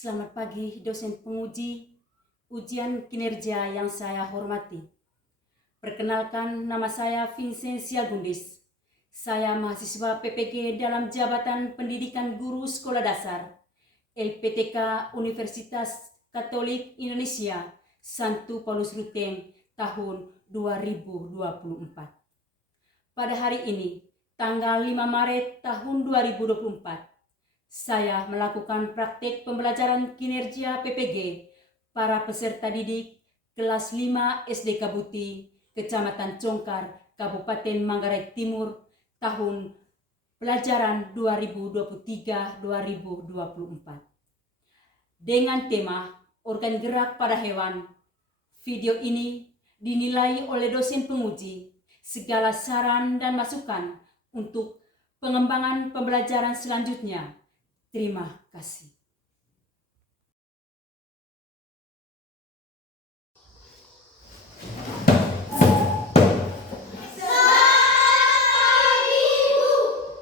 Selamat pagi dosen penguji ujian kinerja yang saya hormati. Perkenalkan, nama saya Vincentia Gundis. Saya mahasiswa PPG dalam Jabatan Pendidikan Guru Sekolah Dasar LPTK Universitas Katolik Indonesia Santo Paulus Ruteng tahun 2024. Pada hari ini, tanggal 5 Maret tahun 2024, saya melakukan praktik pembelajaran kinerja PPG para peserta didik kelas 5 SD Kabuti, Kecamatan Congkar, Kabupaten Manggarai Timur, tahun pelajaran 2023-2024. Dengan tema organ gerak pada hewan. Video ini dinilai oleh dosen penguji segala saran dan masukan untuk pengembangan pembelajaran selanjutnya. Terima kasih.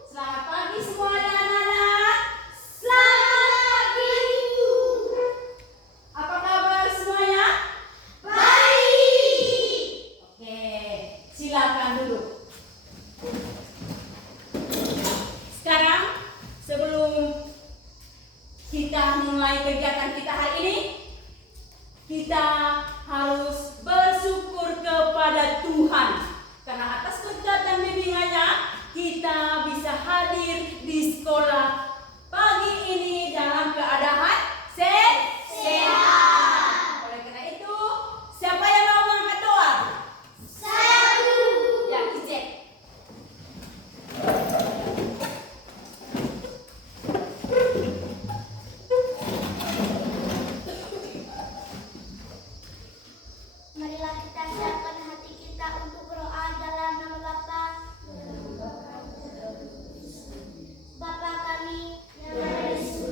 Selamat pagi semua anak-anak. Selamat pagi Ibu. Apa kabar semuanya? Baik. Oke, silakan duduk. Sekarang sebelum kita mulai kegiatan kita hari ini, kita harus bersyukur kepada Tuhan karena atas berkat dan bimbingannya kita bisa hadir di sekolah pagi ini dalam keadaan sehat. Oleh karena itu, siapa yang mau mengangkat doa? Saya dulu. Ya, Ijek. Marilah kita siapkan hati kita untuk berdoa dalam nama Bapa. Bapa kami yang ada di surga,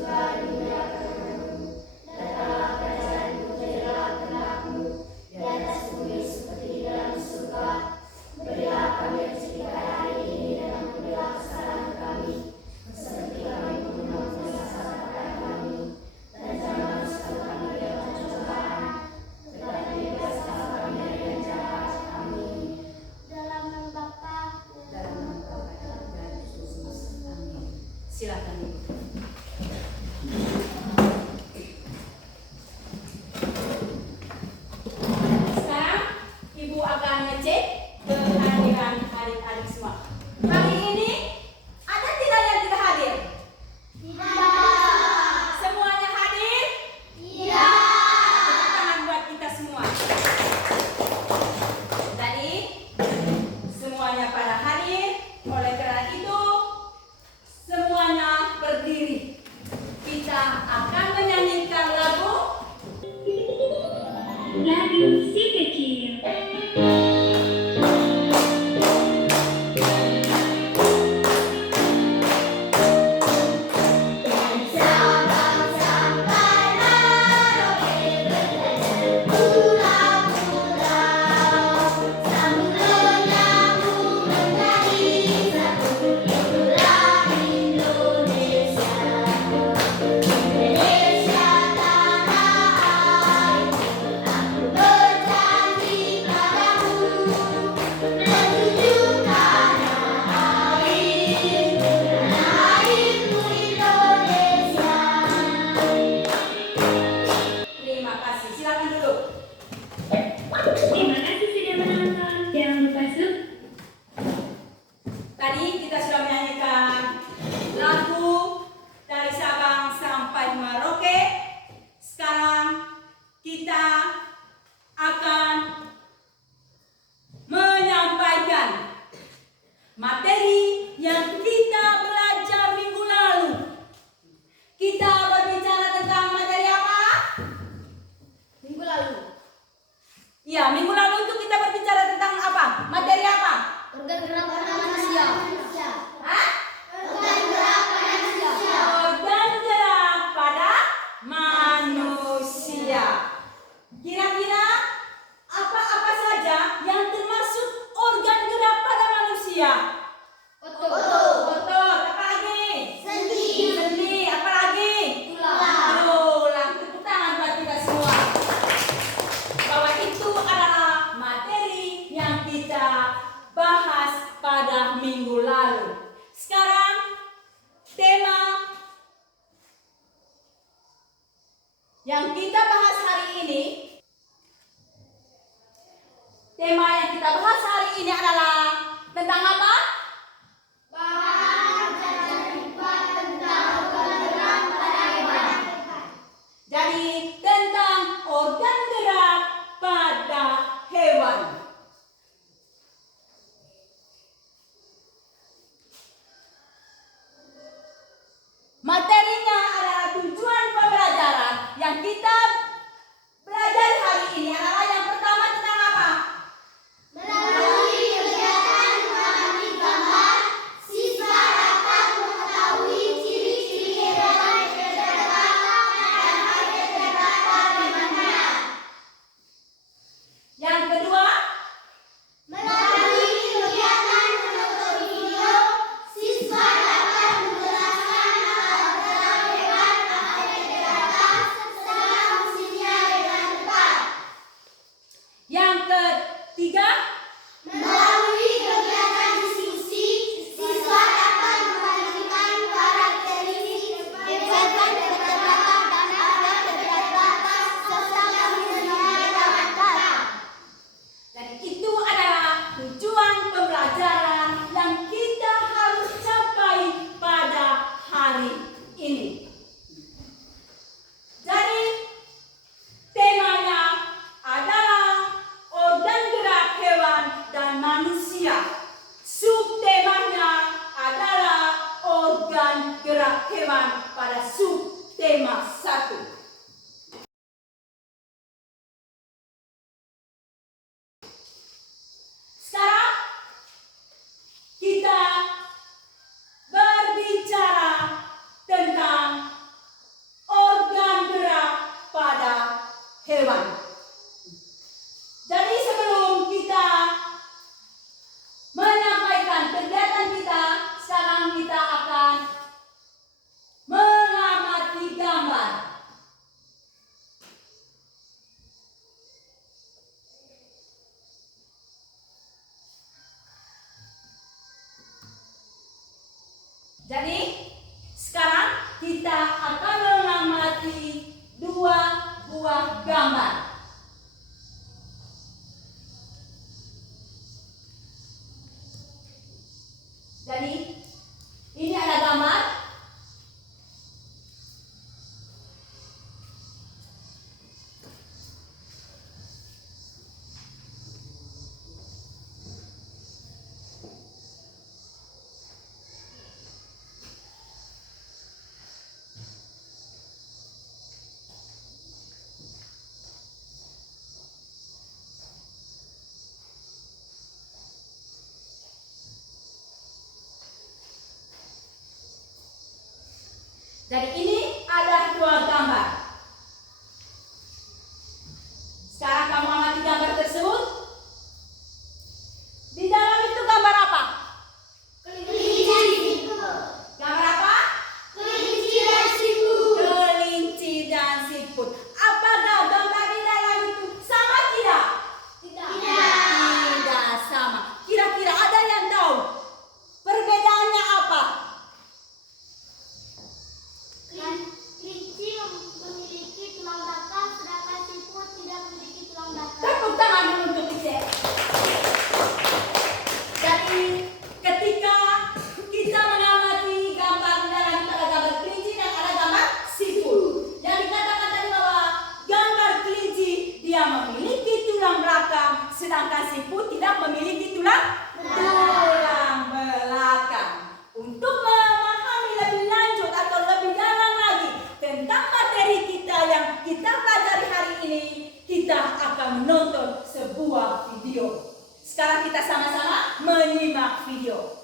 menonton sebuah video. Sekarang kita sama-sama menyimak video.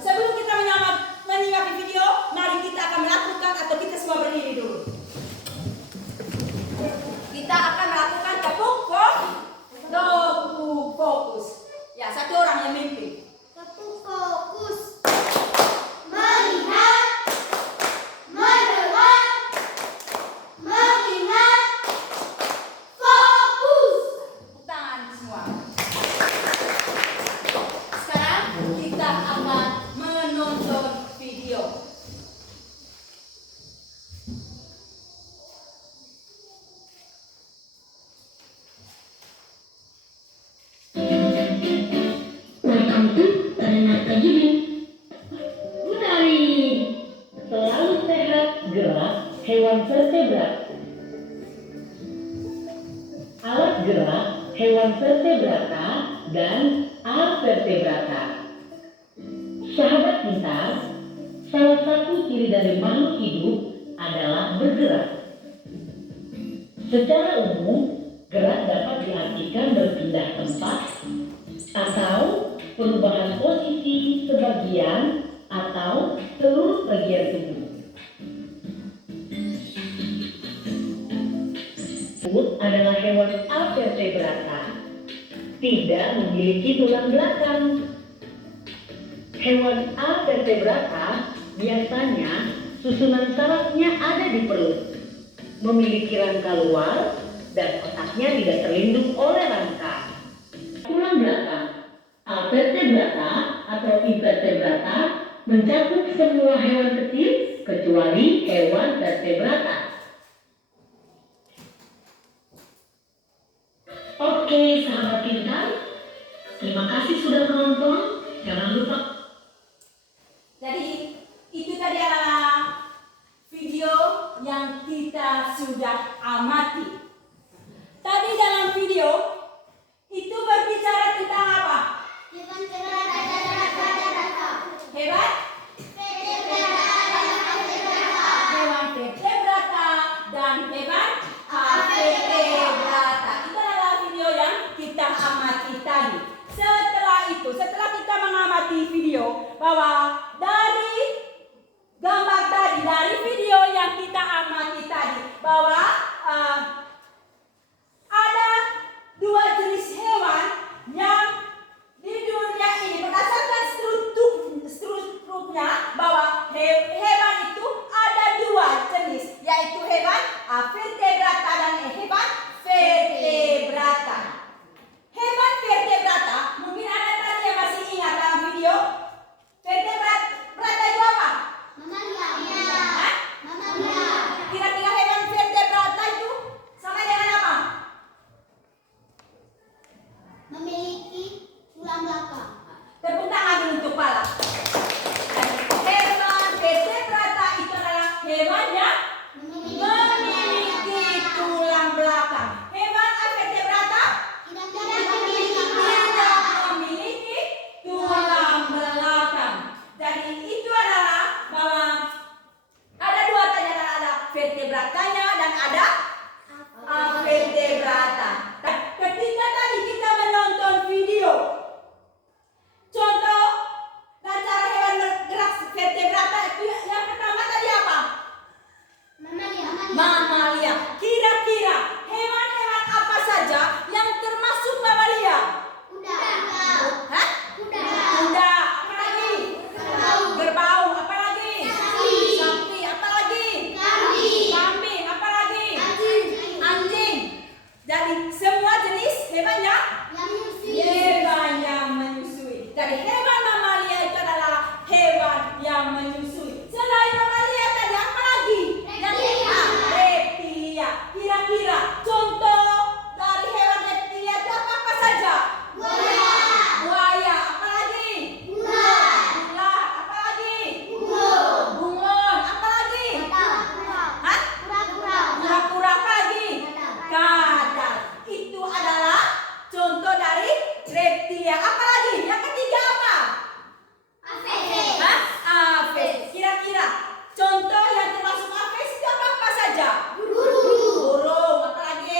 Sebelum kita menyimak video, mari kita akan melakukan atau kita semua berdiri dulu. Kita akan melakukan tepuk fokus. Ya, satu orang yang mimpi. Tepuk fokus. Melihat, mendengar, mengingat, fokus. Tepuk tangan semua. Sekarang kita akan menonton video. Welcome to Renata Gini. Menari selalu sehat, gerak hewan vertebrat. Alat gerak hewan vertebrata dan avertebrata. Sahabat pintar, salah satu ciri dari makhluk hidup adalah bergerak. Secara umum, gerak dapat diartikan berpindah tempat atau perubahan posisi sebagian atau seluruh bagian tubuh. Tersebut adalah hewan avertebrata, tidak memiliki tulang belakang. Hewan avertebrata biasanya susunan sarafnya ada di perut, memiliki rangka luar dan otaknya tidak terlindung oleh rangka. Tulang belakang avertebrata atau invertebrata mencakup semua hewan kecil kecuali hewan vertebrata. Oke, sahabat pintar, terima kasih sudah menonton. Jangan lupa. Jadi itu tadi adalah video yang kita sudah amati. Tadi dalam video itu berbicara tentang apa? Hewan vertebrata. Hewan? Hewan vertebrata dan hewan avertebrata. Itu adalah video yang kita amati tadi. Setelah kita mengamati video bahwa dari gambar tadi, dari video yang kita amati tadi, bahwa ada dua jenis hewan yang di dunia ini berdasarkan strukturnya, bahwa hewan itu ada dua jenis, yaitu hewan avertebrata dan hewan vertebrata. Hewan vertebrata, mungkin ada tadi yang masih ingat dalam video. Vertebrata itu apa? Mamalia. Hah? Mamalia. Kira-kira hewan vertebrata itu sama dengan apa? Memiliki tulang belakang. Tepuk tangan dulu untuk kepala. Hewan vertebrata itu adalah hewan yang memiliki tulang belakang. Hewan avertebrata Tidak tidak memiliki tulang belakang. Jadi itu adalah bahwa ada dua tadi, ada vertebratanya dan ada avertebrata. Ketika tadi kita menonton video, contoh dan cara hewan bergerak vertebrata itu yang pertama tadi apa? Mamalia. Kira-kira hewan-hewan apa saja yang termasuk mamalia? Hah? Kuda. Apa lagi? Kerbau. Apa lagi? Sapi. Apa lagi? Kambing. Apa lagi? Anjing. Jadi semua jenis hewan yang menyusui. Jadi hewan mamalia itu adalah hewan yang menyusui. Selain mamalia tadi apa lagi? Reptilia. Kira-kira contoh dari hewan reptilia itu apa saja? Buaya. Apa lagi? Ular. Apa lagi? Bunglon. Apa lagi? Hah? Kura-kura. Apa lagi? Kadal. Itu adalah contoh dari reptilia. Apa lagi? Yang ketiga apa? Hah? Aves. Kira-kira contoh yang termasuk aves itu apa saja? Burung. Apa lagi?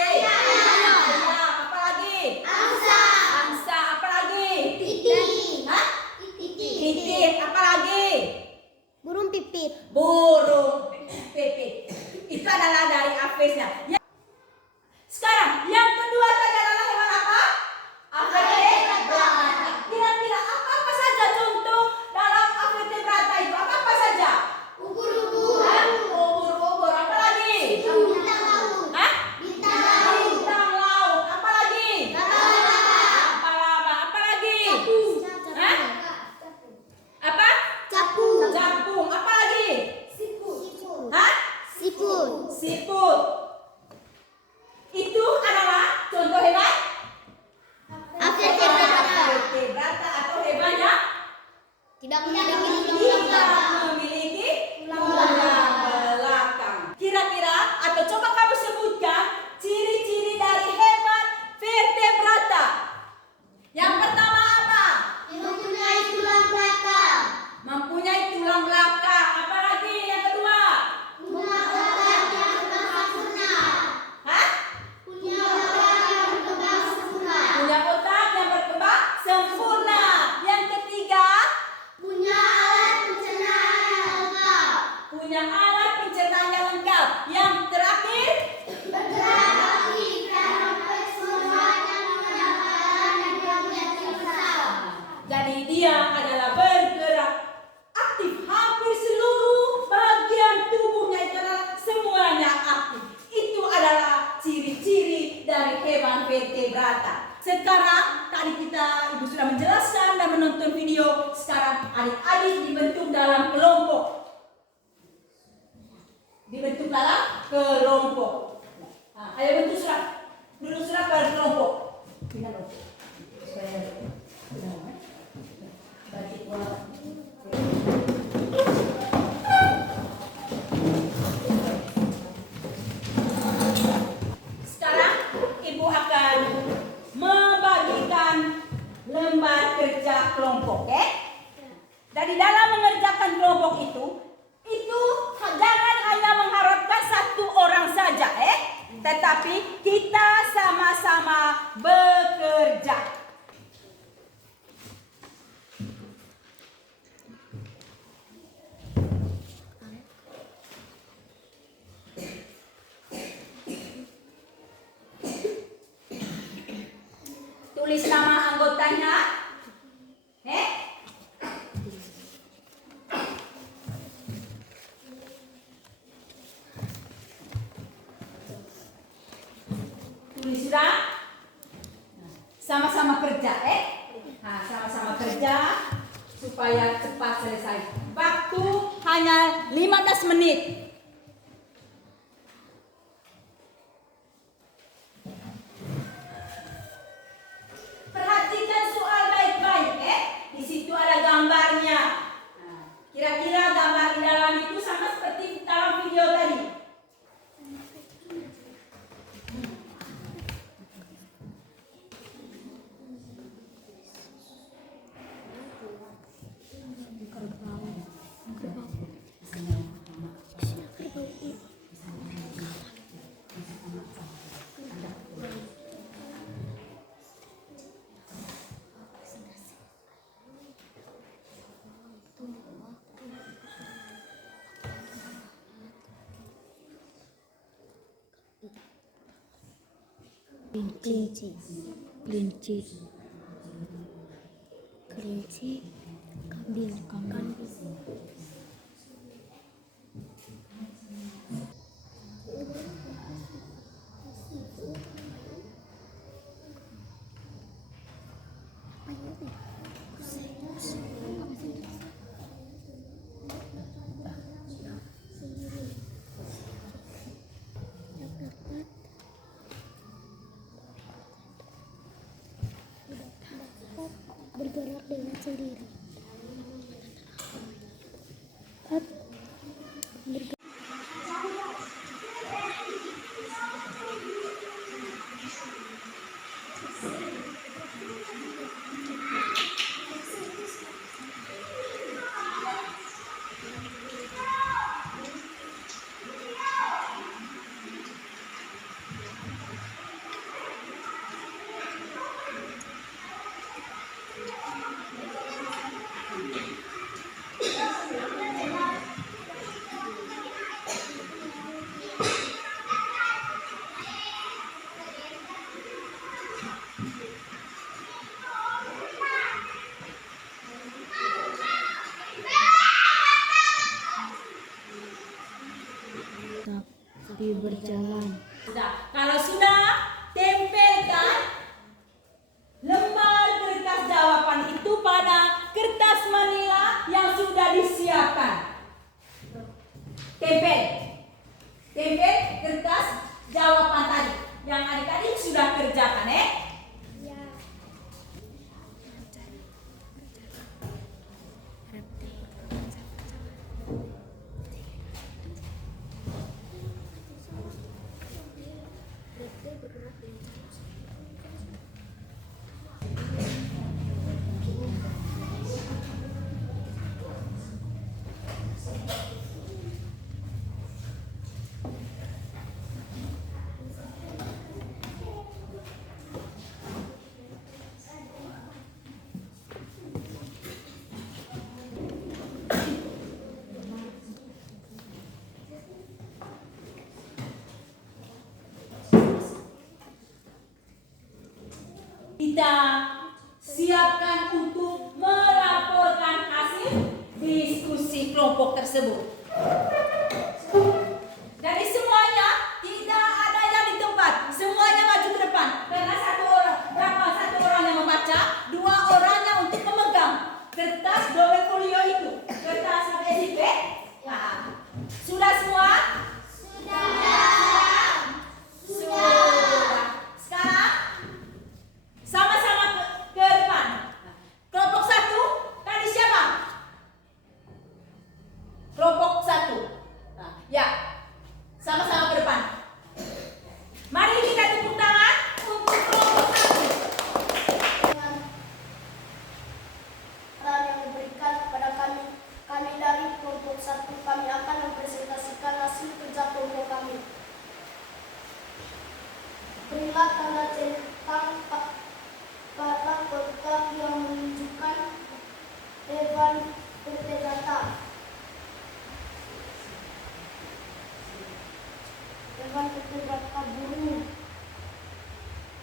Itu adalah dari Apesnya. Sekarang yang kedua adalah hewan apa? Vertebrata. Kira-kira apa saja contoh dalam vertebrata itu? Apa saja? Ubur-ubur. Ubur-ubur. Apa lagi? Bintang laut. Hah? Bintang laut. Bintang laut. Apa lagi? Laba-laba. Apa lagi? Hah? Apa? Capung. Capung. Apa lagi? Siput. Hah? Siput. Siput. Itu adalah contoh hewan Vertebrata. vertebrata atau hewan yang Tidak memiliki tidak memiliki tulang belakang. Kira-kira atau coba kamu sebutkan ciri-ciri dari hewan vertebrata. Yang pertama apa? mempunyai tulang belakang. Mempunyai tulang belakang. Apa lagi yang kedua? Punya otak yang berkembang sempurna. Hah? Punya otak yang berkembang sempurna. Punya otak yang berkembang sempurna. Yang ketiga, Punya alat pencernaan yang lengkap. punya alat pencernaan yang lengkap. Yang terakhir, Bergerak aktif dan memperoleh semuanya menggunakan alat yang diambil besar. jadi dia adalah bergerak aktif. Hampir seluruh bagian tubuhnya itu adalah semuanya aktif. Itu adalah ciri-ciri dari hewan vertebrata. Sekarang tadi Ibu sudah menjelaskan dan menonton video. Sekarang adik-adik dibentuk dalam kelompok. Dibentuk dalam kelompok. Nah, ayo bentuk surat. Duduk surat per kelompok. Pindah dong. Supaya batik warna. Sekarang Ibu akan membagikan lembar kerja kelompok, oke? Dari dalam mengerjakan kelompok itu jangan hanya mengharapkan satu orang saja, tetapi kita sama-sama bekerja. Tulis nama anggotanya. Tulis sudah. Sama-sama kerja, Nah, sama-sama kerja supaya cepat selesai. Waktu hanya 15 menit. Perhatikan soal baik-baik, Di situ ada gambarnya. Nah, kira-kira gambar di dalam itu sama seperti dalam video tadi. Kelinci. Kambing. Bergerak dengan sendiri. di berjalan. Sudah. Kalau sudah, tempelkan lembar kertas jawaban itu pada kertas manila yang sudah disiapkan. Tempel kertas jawaban tadi yang adik-adik sudah kerjakan, Kita siapkan untuk melaporkan hasil diskusi kelompok tersebut. Dari semuanya, tidak ada yang di tempat. Semuanya maju ke depan. Karena satu orang yang membaca, 2 orangnya untuk memegang kertas double folio itu. Kertas SIP. Nah, sudah semua? Sudah. Sekarang sama-sama ke depan. Kelompok 1 tadi siapa? Kelompok 1. Nah, ya. Sama-sama ke depan. Mari kita tepuk tangan untuk kelompok 1. Dengan peran yang diberikan kepada kami dari kelompok 1, kami akan mempresentasikan hasil kerja kelompok kami. Berilah tanda centang pada kotak yang menunjukkan hewan vertebrata. Hewan vertebrata burung,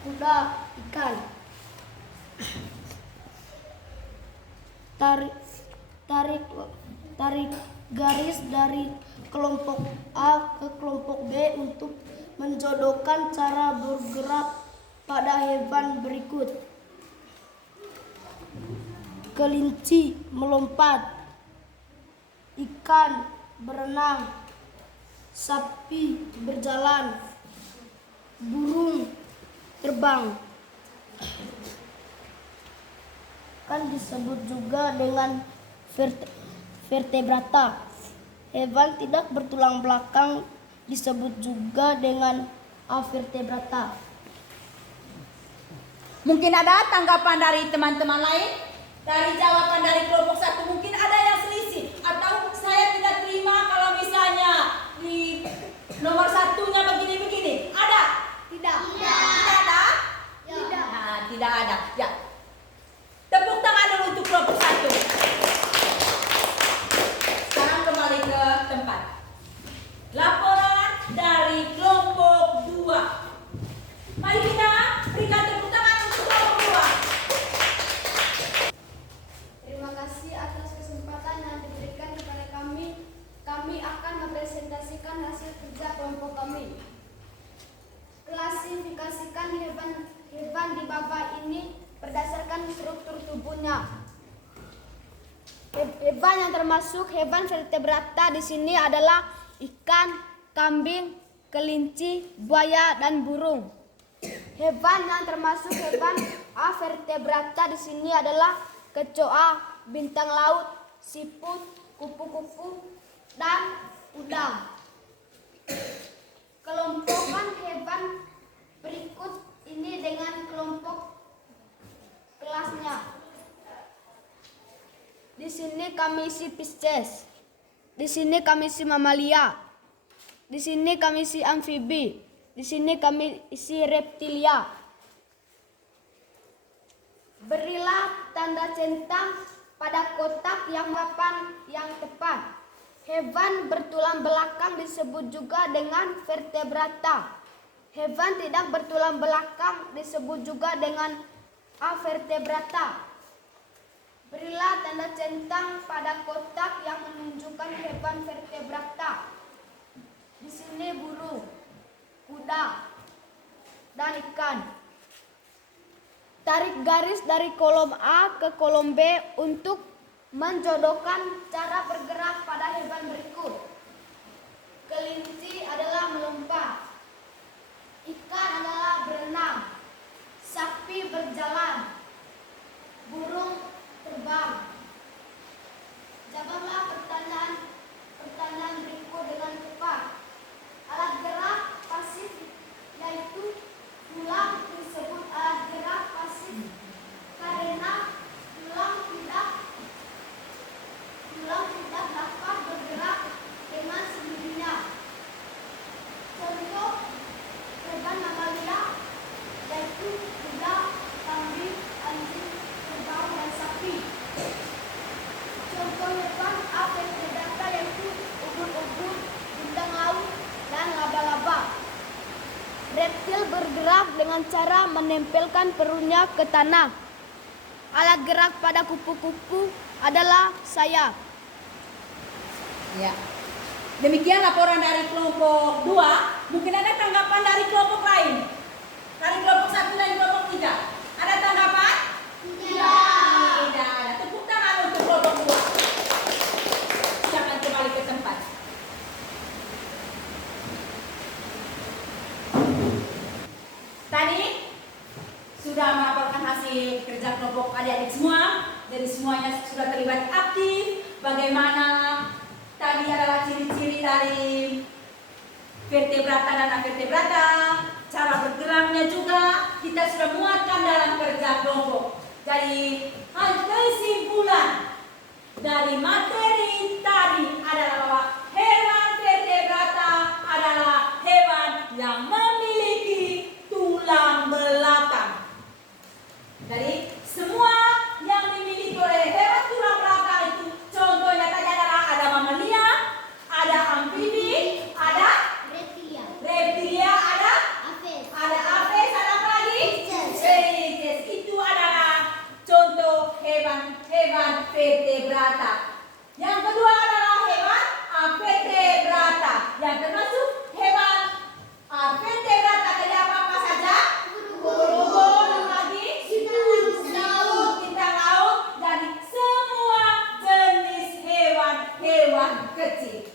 kuda, ikan. Tarik garis dari kelompok A ke kelompok B untuk menjodohkan cara bergerak pada hewan berikut. Kelinci melompat, ikan berenang, sapi berjalan, burung terbang. Kan disebut juga dengan vertebrata. Hewan tidak bertulang belakang disebut juga dengan avertebrata. Mungkin ada tanggapan dari teman-teman lain? Dari jawaban dari kelompok 1 mungkin ada yang selisih. Atau saya tidak terima kalau misalnya di nomor 1-nya begini-begini. Ada? Tidak. Tidak ada? Tidak. Nah, tidak ada. Ya. Tepuk tangan dulu untuk kelompok 1. Sekarang kembali ke tempat. Laporan dari kelompok 2. Mari kita berikan tepuk tangan untuk kelompok 2. Terima kasih atas kesempatan yang diberikan kepada kami. Kami akan mempresentasikan hasil kerja kelompok kami. Klasifikasikan hewan di bawah ini berdasarkan struktur tubuhnya. Hewan yang termasuk hewan vertebrata di sini adalah ikan, kambing, kelinci, buaya, dan burung. Hewan yang termasuk hewan avertebrata di sini adalah kecoa, bintang laut, siput, kupu-kupu, dan udang. Kelompokan hewan berikut ini dengan kelompok kelasnya. Di sini kami isi Pisces. Di sini kami isi mamalia. Di sini kami isi amfibi. Di sini kami isi reptilia. Berilah tanda centang pada kotak yang tepat. Hewan bertulang belakang disebut juga dengan vertebrata. Hewan tidak bertulang belakang disebut juga dengan avertebrata. Berilah tanda centang pada kotak yang menunjukkan hewan vertebrata. Di sini burung. ikan. Tarik garis dari kolom A ke kolom B untuk menjodohkan cara bergerak pada hewan berikut. Kelinci adalah melompat, ikan adalah berenang, sapi berjalan, burung terbang. Jawablah pertanyaan berikut dengan tepat. Alat gerak pasif yaitu tulang disebut alat gerak pasif karena tulang tidak dapat bergerak dengan sendirinya. Contoh hewan mamalia yaitu kuda, kambing, anjing, kerbau, dan sapi. Contoh hewan vertebrata yaitu ubur-ubur, bintang laut, dan laba-laba. Reptil bergerak dengan cara menempelkan perutnya ke tanah. Alat gerak pada kupu-kupu adalah sayap. Ya. Demikian laporan dari kelompok 2. Mungkin ada tanggapan dari kelompok lain. Dari kelompok 1 dan kelompok 3. Ada tanggapan? Tidak. Tidak ada. Tepuk tangan untuk kelompok 2. Silakan kembali ke tempat. Tadi sudah melaporkan hasil kerja kelompok adik-adik semua. Jadi semuanya sudah terlibat aktif. Bagaimana tadi adalah ciri-ciri dari vertebrata dan avertebrata. Cara bergeraknya juga kita sudah muatkan dalam kerja kelompok. Jadi kesimpulan dari materi tadi adalah bahwa hewan vertebrata adalah hewan yang memiliki tulang belakang. Jadi semua yang dimiliki oleh hewan tulang belakang itu contohnya tadi adalah ada mamalia, ada amfibi, ada reptilia, ada apes, ada apa lagi? Spesies. Itu adalah contoh hewan vertebrata. Yang kedua adalah hewan vertebrata. Yang termasuk hewan vertebrata tadi apa saja? Ubur-ubur, lagi bintang laut, dan semua jenis hewan kecil.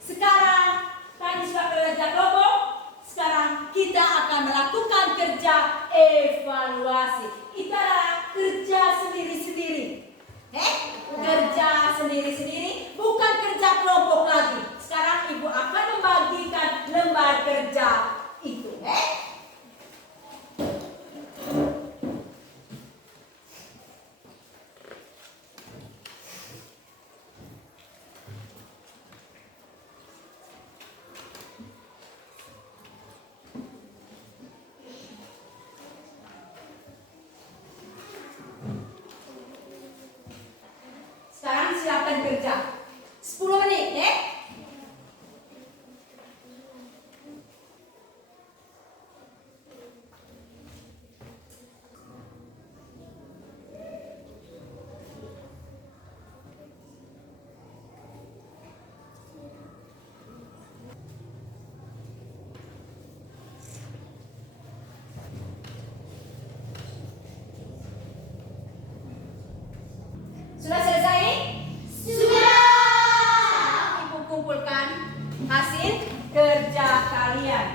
Sekarang tadi sudah kerja kelompok. Sekarang kita akan melakukan kerja evaluasi. Itu adalah kerja sendiri-sendiri. Kerja sendiri-sendiri, bukan kerja kelompok lagi. Sekarang ibu akan membagikan lembar kerja itu. Sekarang silakan kerja 10 menit. Sudah selesai? Sudah. Ibu kumpulkan hasil kerja kalian.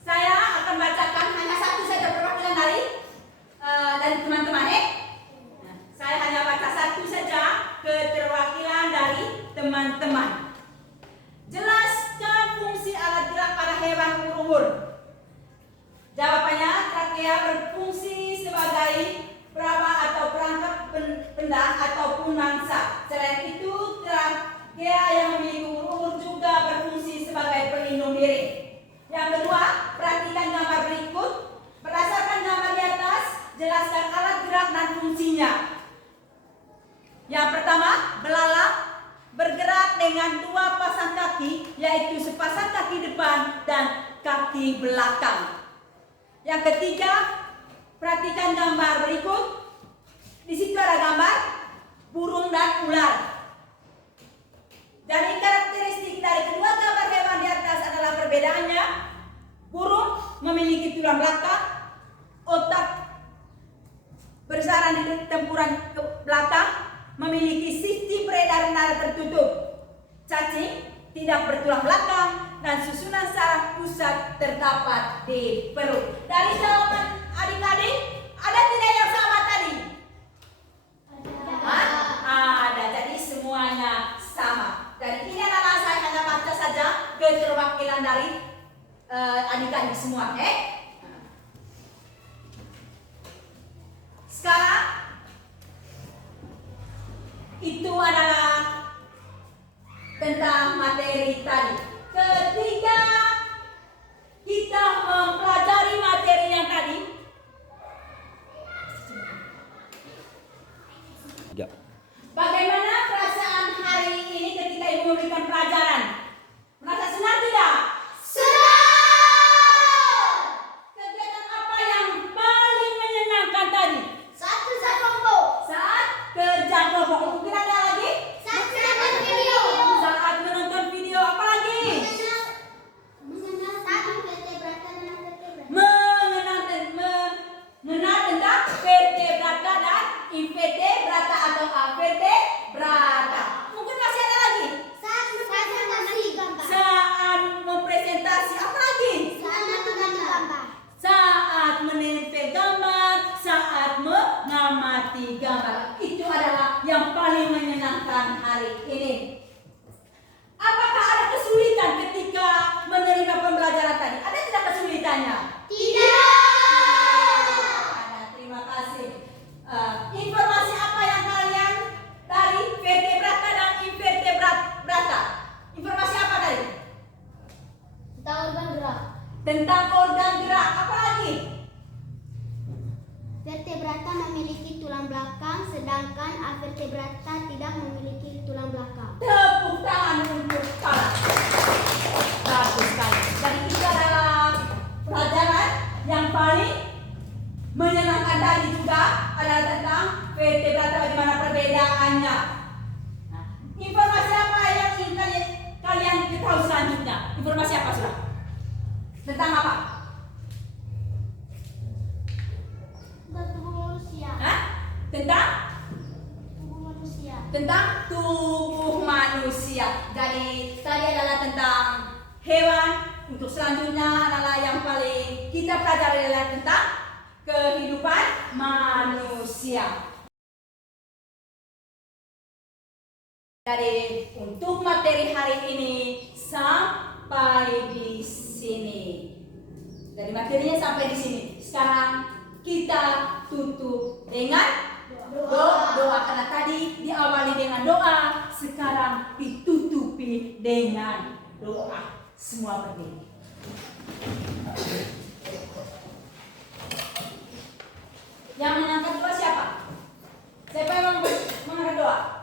Saya akan bacakan hanya satu saja perwakilan dari teman-teman. Saya hanya baca satu saja keterwakilan dari teman-teman. Jelaskan fungsi alat gerak pada hewan ubur-ubur. Jawabannya, trakea berfungsi sebagai peraba atau perangkap benda ataupun mangsa. Selain itu, trakea yang memiliki ubur-ubur juga berfungsi sebagai pelindung diri. Yang kedua, perhatikan gambar berikut. Berdasarkan gambar di atas, jelaskan alat gerak dan fungsinya. Yang pertama, belalang bergerak dengan dua pasang kaki, yaitu sepasang kaki depan dan kaki belakang. Yang ketiga, perhatikan gambar berikut. Di situ ada gambar burung dan ular. Dari karakteristik dari kedua gambar hewan di atas adalah perbedaannya. Burung memiliki tulang belakang, otak bersarang di tempuran ke belakang, memiliki sistem peredaran darah tertutup. Cacing tidak bertulang belakang dan susunan saraf pusat terdapat di perut. Dari jawaban adik-adik, ada tidak yang sama tadi? Hah? Ada, jadi semuanya sama. Dan ini adalah saya hanya baca saja keterwakilan dari adik-adik semua. Sekarang itu adalah tentang materi tadi. Ketika kita mempelajari materi yang tadi, bagaimana perasaan hari ini ketika ibu memberikan pelajaran? Merasa senang tidak? Senang! Kegiatan apa yang paling menyenangkan tadi? Saat kerja kelompok. Saat kerja kelompok. Mungkin ada lagi? Saat menonton video. Saat menonton video apa lagi? Mengenal tentang vertebrata dan invertebrata atau avertebrata. Mungkin masih ada lagi? Saat mempresentasi apa lagi? Saat menempel gambar, saat mengamati gambar. Itu adalah yang paling menyenangkan hari ini. Apakah ada kesulitan ketika menerima pembelajaran tadi? Ada tidak kesulitannya? Tidak. Ada. Terima kasih. Informasi apa yang kalian dari vertebrata dan invertebrata? Informasi apa tadi? Tentang organ gerak. Tentang organ gerak. Apa lagi? Vertebrata memiliki tulang belakang, sedangkan avertebrata tidak memiliki tulang belakang. Tepuk tangan untuk kalian. Bagus sekali. Jadi itu adalah pelajaran yang paling menyenangkan tadi juga adalah tentang vertebrata, bagaimana perbedaannya. Nah, informasi apa yang ingin kalian ketahui selanjutnya? Informasi apa sudah? Tentang apa? Tubuh manusia. Hah? Tentang? Tubuh manusia. Tentang tubuh manusia. Jadi tadi adalah tentang hewan. Untuk selanjutnya adalah yang paling kita pelajari adalah tentang kehidupan manusia. Jadi untuk materi hari ini sampai di sini. Dari materinya sampai di sini. Sekarang kita tutup dengan doa karena tadi diawali dengan doa, sekarang ditutupi dengan doa. Semua berdiri. Yang mengangkat doa siapa? Siapa yang mengangkat doa?